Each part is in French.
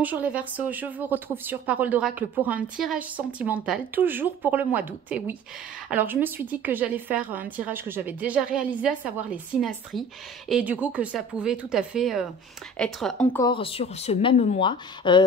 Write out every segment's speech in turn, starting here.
Bonjour les Verseaux, je vous retrouve sur Parole d'Oracle pour un tirage sentimental, toujours pour le mois d'août, et oui. Alors je me suis dit que j'allais faire un tirage que j'avais déjà réalisé, à savoir les synastries, et du coup que ça pouvait tout à fait être encore sur ce même mois,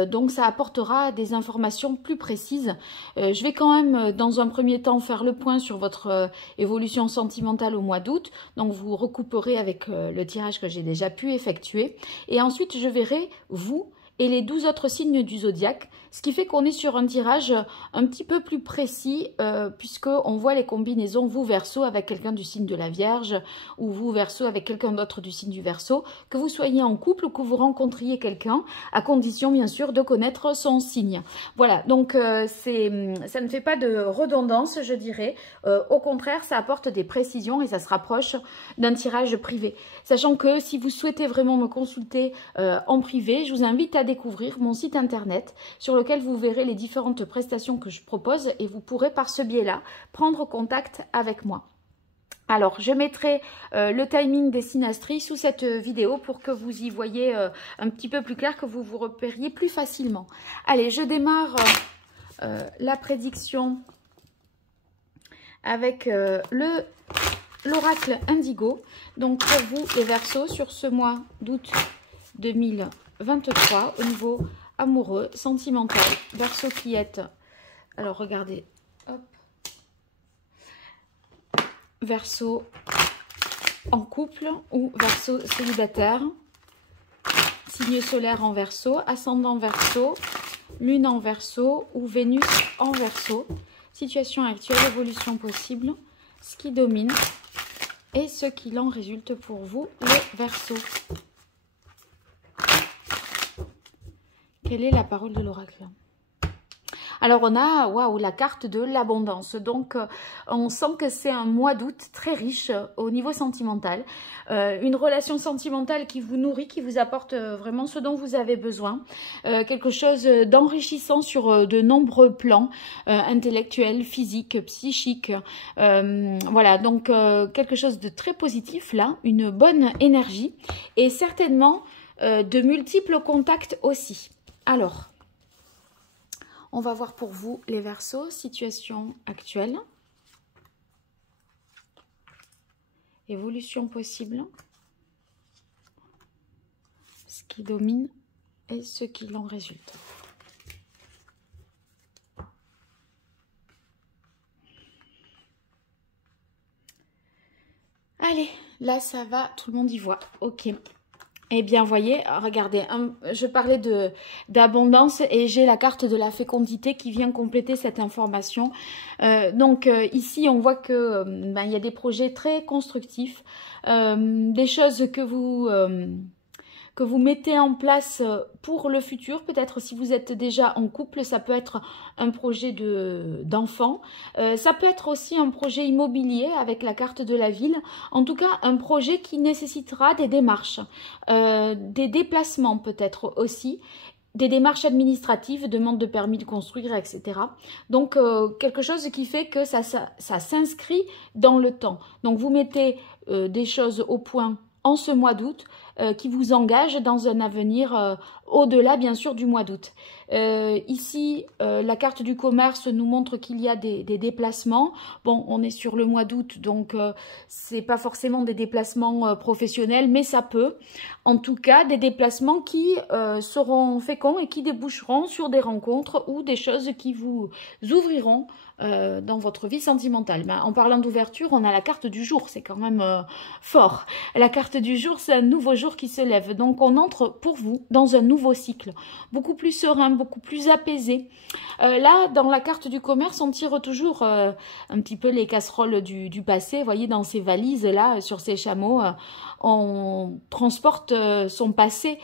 donc ça apportera des informations plus précises. Je vais quand même dans un premier temps faire le point sur votre évolution sentimentale au mois d'août, donc vous recouperez avec le tirage que j'ai déjà pu effectuer, et ensuite je verrai vous et les 12 autres signes du zodiaque, ce qui fait qu'on est sur un tirage un petit peu plus précis puisqu'on voit les combinaisons vous Verseau avec quelqu'un du signe de la Vierge ou vous Verseau avec quelqu'un d'autre du signe du Verseau, que vous soyez en couple ou que vous rencontriez quelqu'un, à condition bien sûr de connaître son signe. Voilà, donc ça ne fait pas de redondance, je dirais. Au contraire, ça apporte des précisions et ça se rapproche d'un tirage privé. Sachant que si vous souhaitez vraiment me consulter en privé, je vous invite à découvrir mon site internet sur lequel vous verrez les différentes prestations que je propose et vous pourrez par ce biais-là prendre contact avec moi. Alors, je mettrai le timing des synastries sous cette vidéo pour que vous y voyez un petit peu plus clair, que vous vous repériez plus facilement. Allez, je démarre la prédiction avec l'oracle Indigo. Donc, pour vous, les Verseaux, sur ce mois d'août 2023, au niveau amoureux, sentimental, Verseau qui est, alors regardez, hop, Verseau en couple ou Verseau célibataire, signe solaire en Verseau, ascendant Verseau, lune en Verseau ou Vénus en Verseau, situation actuelle, évolution possible, ce qui domine et ce qu'il en résulte pour vous, les Verseaux. Quelle est la parole de l'oracle? Alors on a waouh, la carte de l'abondance, donc on sent que c'est un mois d'août très riche au niveau sentimental, une relation sentimentale qui vous nourrit, qui vous apporte vraiment ce dont vous avez besoin, quelque chose d'enrichissant sur de nombreux plans, intellectuels, physiques, psychiques, voilà, donc quelque chose de très positif là, une bonne énergie et certainement de multiples contacts aussi. Alors, on va voir pour vous les Verseaux, situation actuelle, évolution possible, ce qui domine et ce qu'il en résulte. Allez, là ça va, tout le monde y voit, ok. Eh bien, voyez, regardez, je parlais d'abondance et j'ai la carte de la fécondité qui vient compléter cette information. Ici, on voit que il y a des projets très constructifs, des choses que vous mettez en place pour le futur. Peut-être si vous êtes déjà en couple, ça peut être un projet d'enfant. Ça peut être aussi un projet immobilier avec la carte de la ville. En tout cas, un projet qui nécessitera des démarches, des déplacements peut-être aussi, des démarches administratives, demande de permis de construire, etc. Donc, quelque chose qui fait que ça s'inscrit dans le temps. Donc, vous mettez des choses au point en ce mois d'août qui vous engage dans un avenir au-delà bien sûr du mois d'août. Ici, la carte du commerce nous montre qu'il y a des déplacements. Bon, on est sur le mois d'août, donc c'est pas forcément des déplacements professionnels, mais ça peut. En tout cas, des déplacements qui seront féconds et qui déboucheront sur des rencontres ou des choses qui vous ouvriront dans votre vie sentimentale. Ben, en parlant d'ouverture, on a la carte du jour, c'est quand même fort. La carte du jour, c'est un nouveau jour qui se lève. Donc on entre pour vous dans un nouveau cycle, beaucoup plus serein, beaucoup plus apaisé. Là, dans la carte du commerce, on tire toujours un petit peu les casseroles du passé. Vous voyez, dans ces valises-là, sur ces chameaux, on transporte son passé.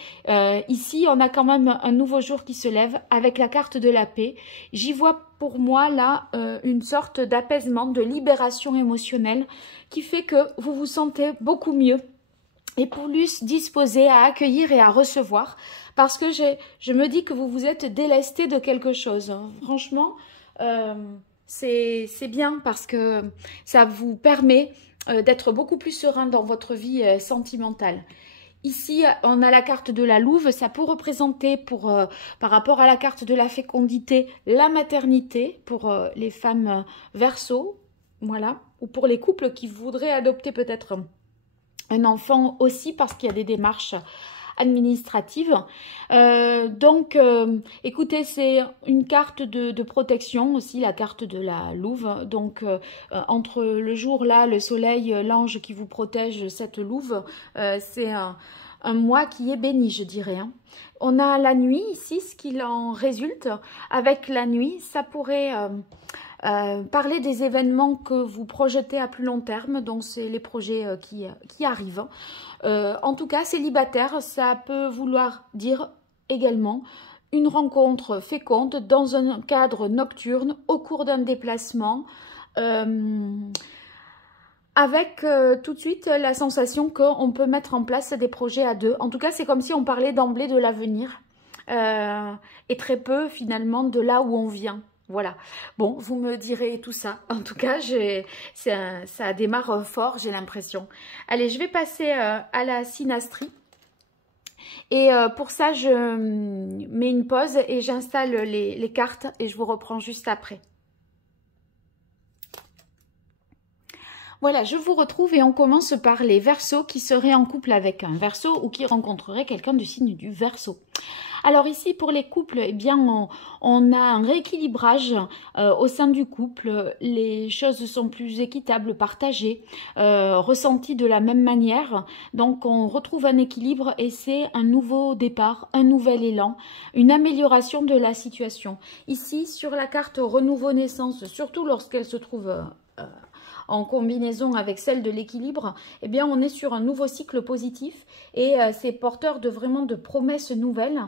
Ici, on a quand même un nouveau jour qui se lève avec la carte de la paix. J'y vois pour moi là une sorte d'apaisement, de libération émotionnelle qui fait que vous vous sentez beaucoup mieux et plus disposé à accueillir et à recevoir parce que je me dis que vous vous êtes délesté de quelque chose. Franchement, c'est bien parce que ça vous permet d'être beaucoup plus serein dans votre vie sentimentale. Ici, on a la carte de la louve. Ça peut représenter, par rapport à la carte de la fécondité, la maternité pour les femmes Verseau. Voilà. Ou pour les couples qui voudraient adopter peut-être un enfant aussi, parce qu'il y a des démarches administrative. Écoutez, c'est une carte de protection aussi, la carte de la louve. Donc, entre le jour là, le soleil, l'ange qui vous protège, cette louve, c'est un mois qui est béni, je dirais. Hein. On a la nuit ici, ce qu'il en résulte. Avec la nuit, ça pourrait... parler des événements que vous projetez à plus long terme, donc c'est les projets qui arrivent. En tout cas, célibataire, ça peut vouloir dire également une rencontre féconde dans un cadre nocturne au cours d'un déplacement, avec tout de suite la sensation qu'on peut mettre en place des projets à deux. En tout cas, c'est comme si on parlait d'emblée de l'avenir et très peu finalement de là où on vient. Voilà. Bon, vous me direz tout ça. En tout cas, ça démarre fort, j'ai l'impression. Allez, je vais passer à la synastrie. Et pour ça, je mets une pause et j'installe les cartes et je vous reprends juste après. Voilà, je vous retrouve et on commence par les Verseaux qui seraient en couple avec un Verseau ou qui rencontreraient quelqu'un du signe du Verseau. Alors ici, pour les couples, eh bien, on a un rééquilibrage au sein du couple. Les choses sont plus équitables, partagées, ressenties de la même manière. Donc, on retrouve un équilibre et c'est un nouveau départ, un nouvel élan, une amélioration de la situation. Ici, sur la carte renouveau naissance, surtout lorsqu'elle se trouve... en combinaison avec celle de l'équilibre, eh bien on est sur un nouveau cycle positif et c'est porteur de vraiment de promesses nouvelles,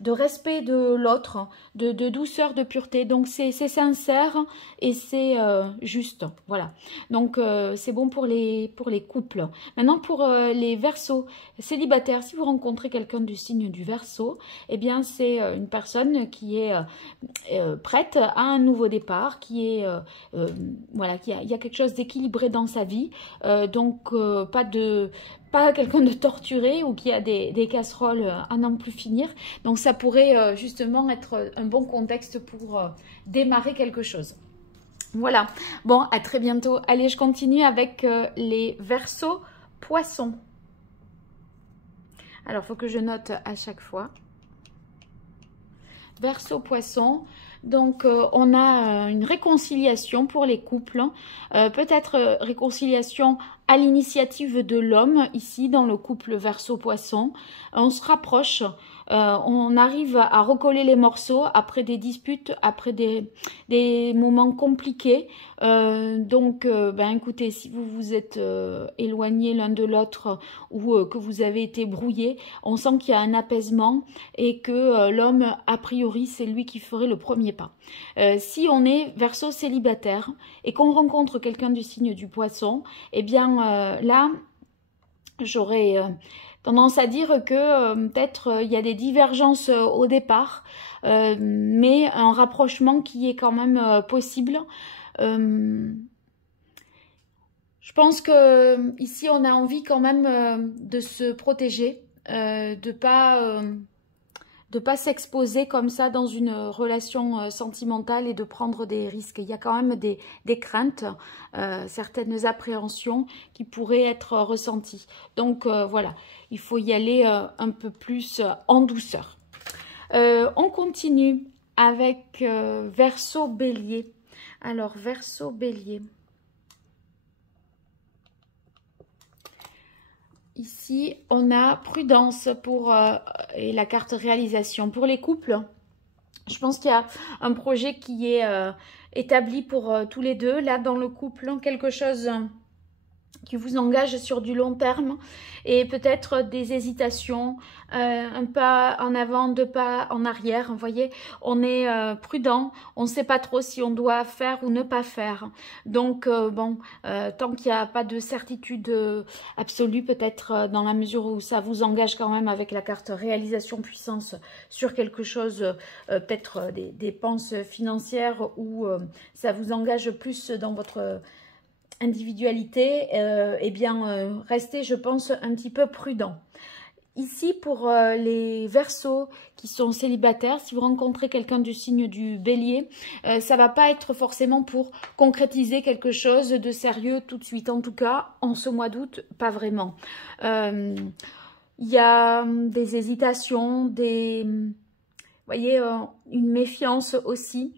de respect de l'autre, de douceur, de pureté. Donc c'est sincère et c'est juste. Voilà. Donc c'est bon pour les couples. Maintenant pour les Verseaux célibataires, si vous rencontrez quelqu'un du signe du Verseau, eh bien c'est une personne qui est prête à un nouveau départ, qui est voilà, il y a quelque chose d'équilibré dans sa vie, donc pas quelqu'un de torturé ou qui a des casseroles à n'en plus finir. Donc ça pourrait justement être un bon contexte pour démarrer quelque chose. Voilà, bon, à très bientôt. Allez, je continue avec les Verseaux poissons. Alors, il faut que je note à chaque fois. Verseau poisson, donc on a une réconciliation pour les couples, peut-être réconciliation à l'initiative de l'homme, ici dans le couple Verseau poisson. On se rapproche, on arrive à recoller les morceaux après des disputes, après des moments compliqués. Écoutez, si vous vous êtes éloignés l'un de l'autre ou que vous avez été brouillés, on sent qu'il y a un apaisement et que l'homme, a priori, c'est lui qui ferait le premier pas. Si on est Verseau célibataire et qu'on rencontre quelqu'un du signe du poisson, eh bien là, j'aurais tendance à dire que peut-être il y a des divergences au départ, mais un rapprochement qui est quand même possible. Je pense que ici on a envie quand même de se protéger, de pas s'exposer comme ça dans une relation sentimentale et de prendre des risques. Il y a quand même des craintes, certaines appréhensions qui pourraient être ressenties. Donc voilà, il faut y aller un peu plus en douceur. On continue avec Verseau bélier. Alors Verseau bélier. Ici, on a prudence pour et la carte réalisation. Pour les couples, je pense qu'il y a un projet qui est établi pour tous les deux. Là, dans le couple, quelque chose qui vous engage sur du long terme et peut-être des hésitations, un pas en avant, deux pas en arrière. Vous voyez, on est prudent, on ne sait pas trop si on doit faire ou ne pas faire. Donc tant qu'il n'y a pas de certitude absolue, peut-être dans la mesure où ça vous engage quand même avec la carte réalisation puissance sur quelque chose, peut-être des dépenses financières ou ça vous engage plus dans votre individualité, restez, je pense, un petit peu prudent. ici, pour les Verseaux qui sont célibataires, si vous rencontrez quelqu'un du signe du Bélier, ça va pas être forcément pour concrétiser quelque chose de sérieux tout de suite. En tout cas, en ce mois d'août, pas vraiment. Il y a des hésitations, vous voyez, une méfiance aussi.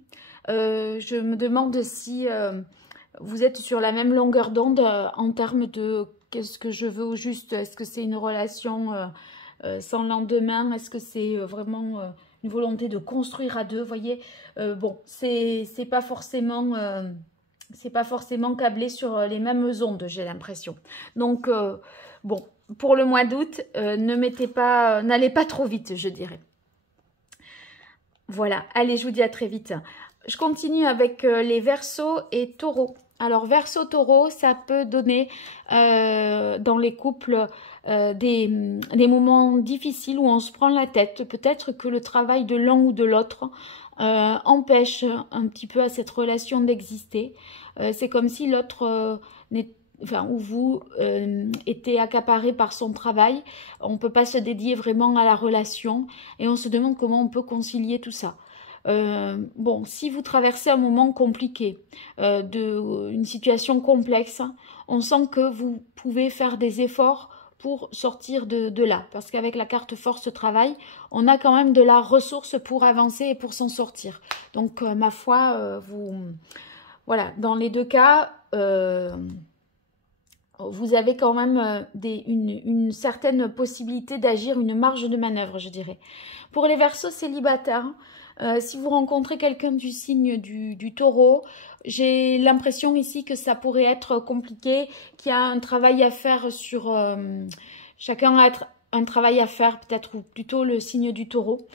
Je me demande si vous êtes sur la même longueur d'onde en termes de qu'est-ce que je veux au juste. Est-ce que c'est une relation sans lendemain? Est-ce que c'est vraiment une volonté de construire à deux? Vous voyez, bon, c'est pas forcément câblé sur les mêmes ondes, j'ai l'impression. Donc, bon, pour le mois d'août, n'allez pas trop vite, je dirais. Voilà, allez, je vous dis à très vite. Je continue avec les Verseaux et Taureaux. Alors, Verseau, Taureau, ça peut donner dans les couples des moments difficiles où on se prend la tête. Peut-être que le travail de l'un ou de l'autre empêche un petit peu à cette relation d'exister. C'est comme si l'autre ou vous étiez accaparé par son travail. On ne peut pas se dédier vraiment à la relation et on se demande comment on peut concilier tout ça. Bon, si vous traversez un moment compliqué, une situation complexe, on sent que vous pouvez faire des efforts pour sortir de là. Parce qu'avec la carte force travail, on a quand même de la ressource pour avancer et pour s'en sortir. Donc, ma foi, voilà, dans les deux cas, vous avez quand même une certaine possibilité d'agir, une marge de manœuvre, je dirais. Pour les Verseaux célibataires, si vous rencontrez quelqu'un du signe du Taureau, j'ai l'impression ici que ça pourrait être compliqué, qu'il y a un travail à faire sur... chacun a un travail à faire, peut-être, ou plutôt le signe du Taureau,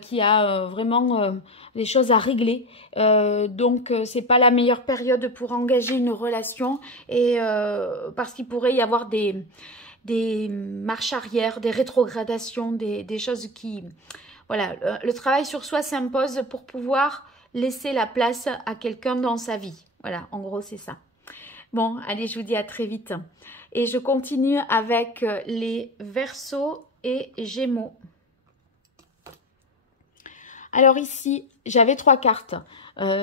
qui a vraiment des choses à régler. Donc, c'est pas la meilleure période pour engager une relation, et parce qu'il pourrait y avoir des marches arrière, des rétrogradations, des choses qui... Voilà, le travail sur soi s'impose pour pouvoir laisser la place à quelqu'un dans sa vie. Voilà, en gros, c'est ça. Bon, allez, je vous dis à très vite. Et je continue avec les Verseaux et Gémeaux. Alors ici, j'avais 3 cartes,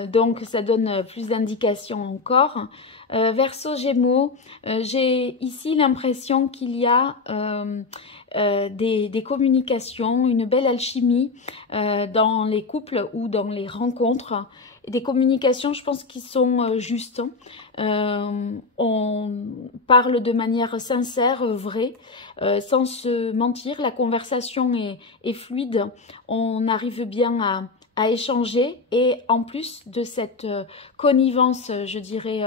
donc ça donne plus d'indications encore. Verseau, Gémeaux, j'ai ici l'impression qu'il y a des communications, une belle alchimie dans les couples ou dans les rencontres. Des communications, je pense, qui sont justes. On parle de manière sincère, vraie, sans se mentir. La conversation est fluide. On arrive bien à échanger. Et en plus de cette connivence, je dirais,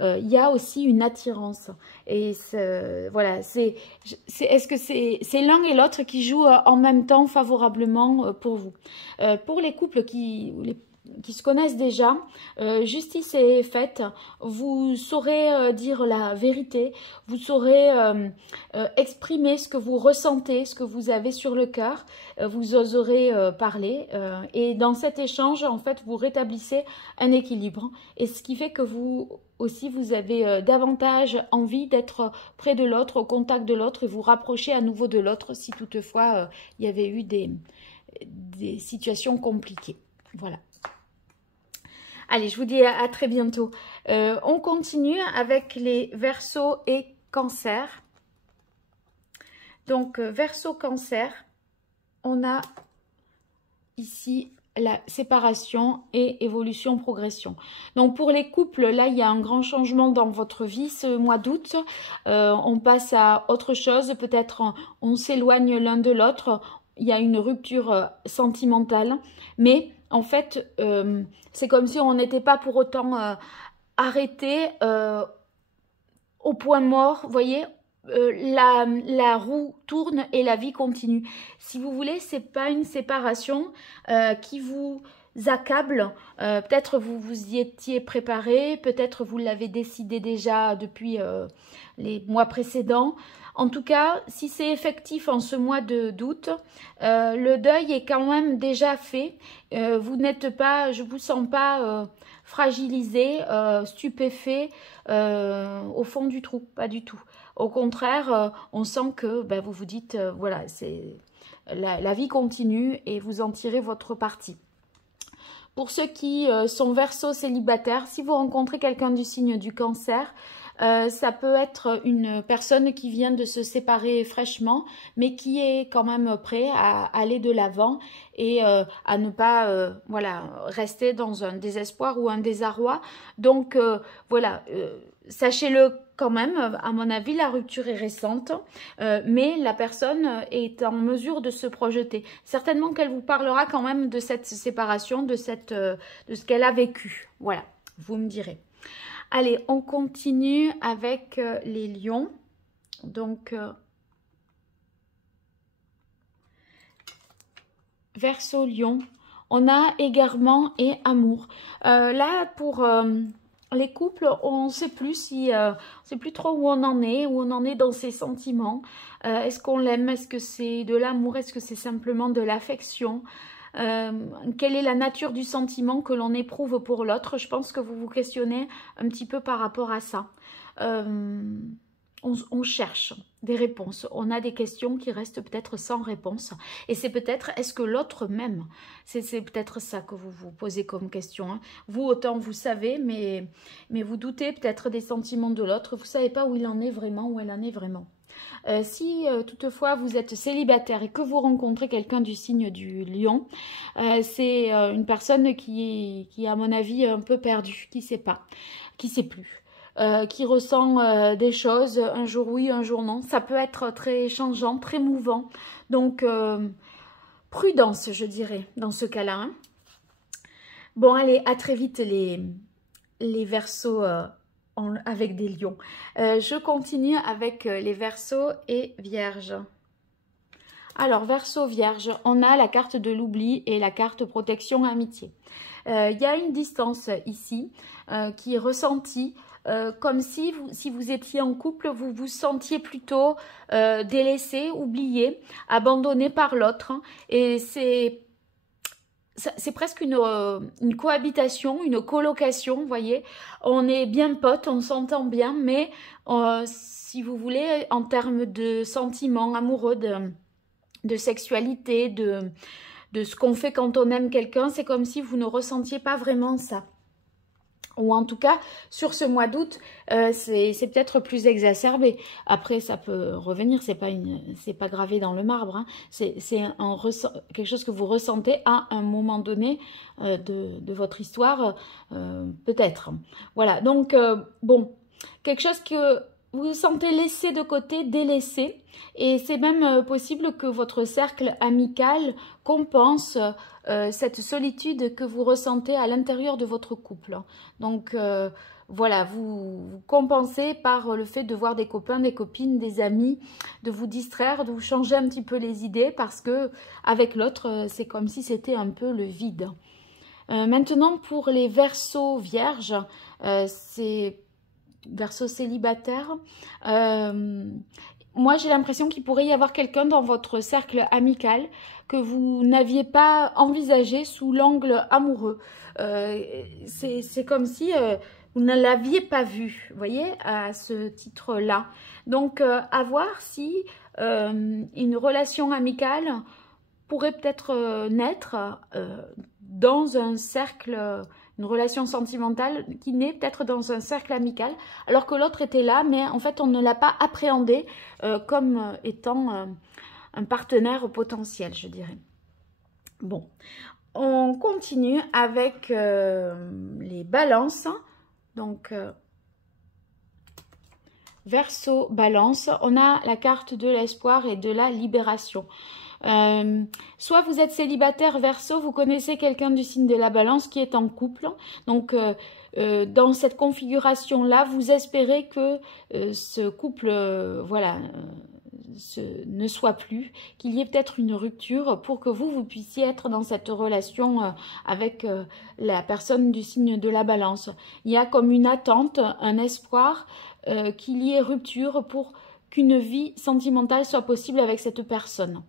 il y a aussi une attirance. Et voilà, est-ce que c'est l'un et l'autre qui jouent en même temps favorablement pour vous? Pour les couples qui se connaissent déjà, justice est faite, vous saurez dire la vérité, vous saurez exprimer ce que vous ressentez, ce que vous avez sur le cœur, vous oserez parler, et dans cet échange, en fait, vous rétablissez un équilibre, et ce qui fait que vous aussi, vous avez davantage envie d'être près de l'autre, au contact de l'autre, et vous rapprocher à nouveau de l'autre si toutefois il y avait eu des situations compliquées. Voilà. Allez, je vous dis à très bientôt. On continue avec les Verseaux et Cancer. Donc, Verseau, Cancer, on a ici la séparation et évolution, progression. Donc, pour les couples, là, il y a un grand changement dans votre vie ce mois d'août. On passe à autre chose. Peut-être on s'éloigne l'un de l'autre. Il y a une rupture sentimentale. Mais... en fait, c'est comme si on n'était pas pour autant arrêté au point mort, vous voyez, la roue tourne et la vie continue. Si vous voulez, c'est pas une séparation qui vous accable. Peut-être vous vous y étiez préparé, peut-être vous l'avez décidé déjà depuis les mois précédents. En tout cas, si c'est effectif en ce mois d'août, le deuil est quand même déjà fait. Vous n'êtes pas, je ne vous sens pas fragilisé, stupéfait au fond du trou, pas du tout. Au contraire, on sent que ben, vous vous dites, voilà, la vie continue et vous en tirez votre parti. Pour ceux qui sont Verseau célibataires, si vous rencontrez quelqu'un du signe du Cancer, ça peut être une personne qui vient de se séparer fraîchement, mais qui est quand même prêt à aller de l'avant et à ne pas voilà, rester dans un désespoir ou un désarroi. Donc voilà, sachez-le quand même, à mon avis, la rupture est récente, mais la personne est en mesure de se projeter. Certainement qu'elle vous parlera quand même de cette séparation, de ce qu'elle a vécu. Voilà, vous me direz. Allez, on continue avec les lions. Donc, Verseau lion, on a égarement et amour. Là, pour les couples, on ne sait plus si, on sait plus trop où on en est dans ses sentiments. Est-ce qu'on l'aime? Est-ce que c'est de l'amour? Est-ce que c'est simplement de l'affection? Quelle est la nature du sentiment que l'on éprouve pour l'autre? Je pense que vous vous questionnez un petit peu par rapport à ça. On cherche des réponses. On a des questions qui restent peut-être sans réponse. Et c'est peut-être, est-ce que l'autre m'aime? C'est peut-être ça que vous vous posez comme question. Hein. Vous, autant vous savez, mais vous doutez peut-être des sentiments de l'autre. Vous ne savez pas où il en est vraiment, où elle en est vraiment. Si toutefois vous êtes célibataire et que vous rencontrez quelqu'un du signe du lion, c'est une personne qui est à mon avis un peu perdue, qui ne sait pas, qui ne sait plus. Qui ressent des choses, un jour oui, un jour non. Ça peut être très changeant, très mouvant. Donc, prudence, je dirais, dans ce cas-là. Hein. Bon, allez, à très vite les Verseaux avec des lions. Je continue avec les Verseaux et Vierges. Alors, Verseau, Vierge, on a la carte de l'oubli et la carte protection amitié. Il y a une distance ici qui est ressentie. Comme si vous étiez en couple, vous vous sentiez plutôt délaissé, oublié, abandonné par l'autre. Et c'est presque une cohabitation, une colocation, vous voyez. On est bien potes, on s'entend bien, mais si vous voulez, en termes de sentiments amoureux, de sexualité, de ce qu'on fait quand on aime quelqu'un, c'est comme si vous ne ressentiez pas vraiment ça. Ou en tout cas, sur ce mois d'août, c'est peut-être plus exacerbé. Après, ça peut revenir, c'est pas gravé dans le marbre. Hein. C'est quelque chose que vous ressentez à un moment donné de votre histoire, peut-être. Voilà, donc, bon, quelque chose que vous vous sentez laissé de côté, délaissé. Et c'est même possible que votre cercle amical compense cette solitude que vous ressentez à l'intérieur de votre couple. Donc, voilà, vous compensez par le fait de voir des copains, des copines, des amis, de vous distraire, de vous changer un petit peu les idées parce que avec l'autre, c'est comme si c'était un peu le vide. Maintenant, pour les Verseaux vierges, c'est Verseau célibataire. Moi, j'ai l'impression qu'il pourrait y avoir quelqu'un dans votre cercle amical que vous n'aviez pas envisagé sous l'angle amoureux. C'est comme si vous ne l'aviez pas vu, vous voyez, à ce titre-là. Donc, à voir si une relation amicale pourrait peut-être naître dans un cercle, une relation sentimentale qui naît peut-être dans un cercle amical, alors que l'autre était là, mais en fait on ne l'a pas appréhendé comme étant un partenaire potentiel, je dirais. Bon, on continue avec les balances. Donc, Verseau, balance, on a la carte de l'espoir et de la libération. Soit vous êtes célibataire Verseau, vous connaissez quelqu'un du signe de la balance qui est en couple. Donc, dans cette configuration-là, vous espérez que ce couple, voilà, ne soit plus, qu'il y ait peut-être une rupture pour que vous puissiez être dans cette relation avec la personne du signe de la balance. Il y a comme une attente, un espoir qu'il y ait rupture pour qu'une vie sentimentale soit possible avec cette personne.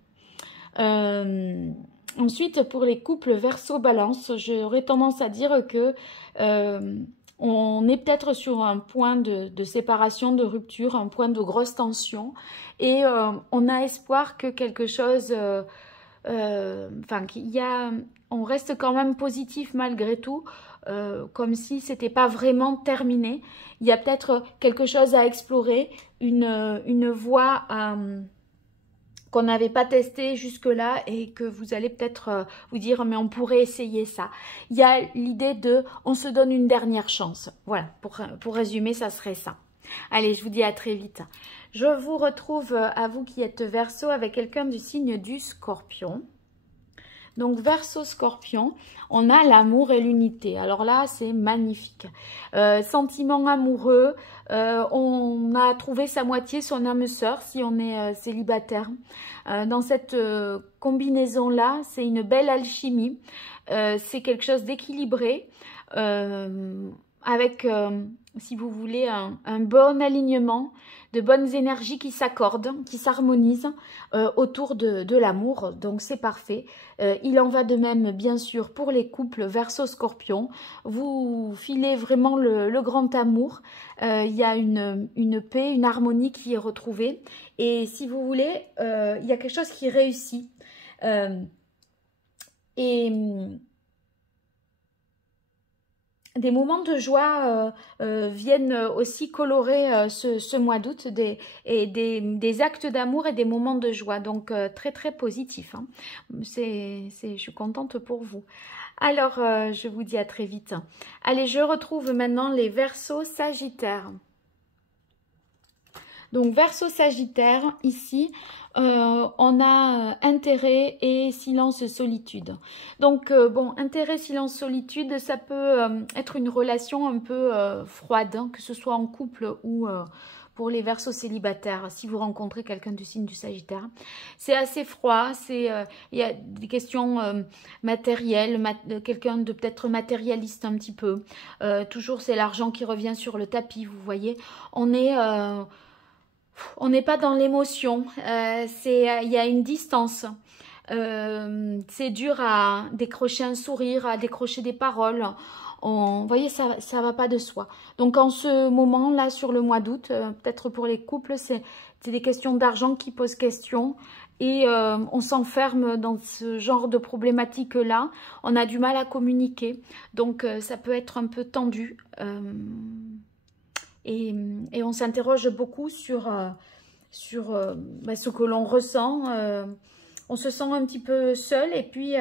Ensuite, pour les couples Verseau-Balance, j'aurais tendance à dire que On est peut-être sur un point de séparation, de rupture, un point de grosse tension. Et on a espoir que quelque chose... on reste quand même positif malgré tout, comme si c'était pas vraiment terminé. Il y a peut-être quelque chose à explorer, une voie qu'on n'avait pas testé jusque-là et que vous allez peut-être vous dire mais on pourrait essayer ça. Il y a l'idée de on se donne une dernière chance. Voilà, pour résumer, ça serait ça. Allez, je vous dis à très vite. Je vous retrouve à vous qui êtes Verseau avec quelqu'un du signe du Scorpion. Donc Verseau Scorpion, on a l'amour et l'unité. Alors là, c'est magnifique. Sentiment amoureux, on a trouvé sa moitié, son âme sœur, si on est célibataire. Dans cette combinaison-là, c'est une belle alchimie. C'est quelque chose d'équilibré, avec, si vous voulez, un bon alignement, de bonnes énergies qui s'accordent, qui s'harmonisent autour de l'amour. Donc c'est parfait. Il en va de même, bien sûr, pour les couples Verseau-Scorpion. Vous filez vraiment le grand amour. Il y a une paix, une harmonie qui est retrouvée. Et si vous voulez, il y a quelque chose qui réussit. Des moments de joie viennent aussi colorer ce mois d'août, des actes d'amour et des moments de joie. Donc, très, très positif. Hein. Je suis contente pour vous. Alors, je vous dis à très vite. Allez, je retrouve maintenant les Verseaux Sagittaires. Donc, Verseau Sagittaire, ici, on a intérêt et silence solitude. Donc, bon, intérêt, silence, solitude, ça peut être une relation un peu froide, hein, que ce soit en couple ou pour les Verseaux célibataires, si vous rencontrez quelqu'un du signe du Sagittaire. C'est assez froid, il y a des questions matérielles, quelqu'un de peut-être matérialiste un petit peu. Toujours, c'est l'argent qui revient sur le tapis, vous voyez. On n'est pas dans l'émotion, il y a une distance. C'est dur à décrocher un sourire, à décrocher des paroles. Vous voyez, ça va pas de soi. Donc en ce moment-là, sur le mois d'août, peut-être pour les couples, c'est des questions d'argent qui posent question. Et on s'enferme dans ce genre de problématique-là. On a du mal à communiquer. Donc ça peut être un peu tendu. Et on s'interroge beaucoup sur ce que l'on ressent. On se sent un petit peu seul et puis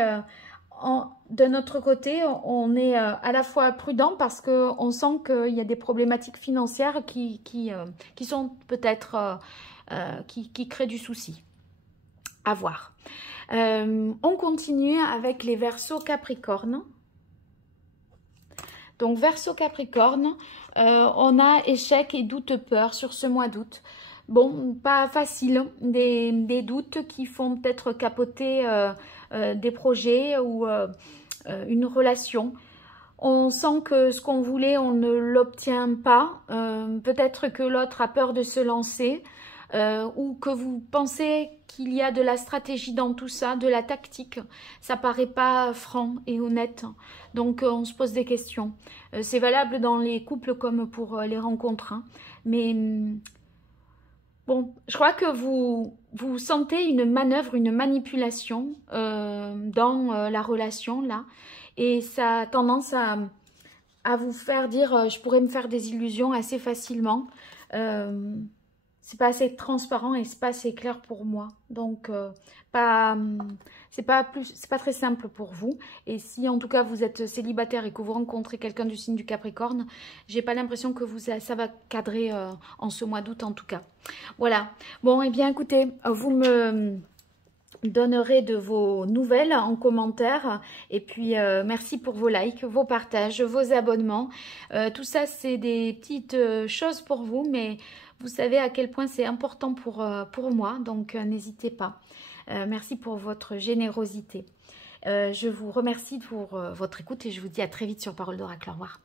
de notre côté, on est à la fois prudent parce qu'on sent qu'il y a des problématiques financières qui sont peut-être, qui créent du souci. À voir. On continue avec les Verseaux Capricorne. Donc, Verseau Capricorne, on a échec et doute peur sur ce mois d'août. Bon, pas facile, des doutes qui font peut-être capoter des projets ou une relation. On sent que ce qu'on voulait, on ne l'obtient pas. Peut-être que l'autre a peur de se lancer. Ou que vous pensez qu'il y a de la stratégie dans tout ça, de la tactique, ça paraît pas franc et honnête. Donc on se pose des questions. C'est valable dans les couples comme pour les rencontres. Hein. Mais bon, je crois que vous sentez une manœuvre, une manipulation dans la relation là. Et ça a tendance à vous faire dire je pourrais me faire des illusions assez facilement. C'est pas assez transparent et c'est pas assez clair pour moi. Donc, c'est pas très simple pour vous. Et si en tout cas vous êtes célibataire et que vous rencontrez quelqu'un du signe du Capricorne, j'ai pas l'impression que ça va cadrer en ce mois d'août en tout cas. Voilà. Bon, et bien écoutez, vous me donnerez de vos nouvelles en commentaire et puis merci pour vos likes, vos partages, vos abonnements. Tout ça c'est des petites choses pour vous, mais vous savez à quel point c'est important pour moi, donc n'hésitez pas. Merci pour votre générosité. Je vous remercie pour votre écoute et je vous dis à très vite sur Parole d'Oracle. Au revoir.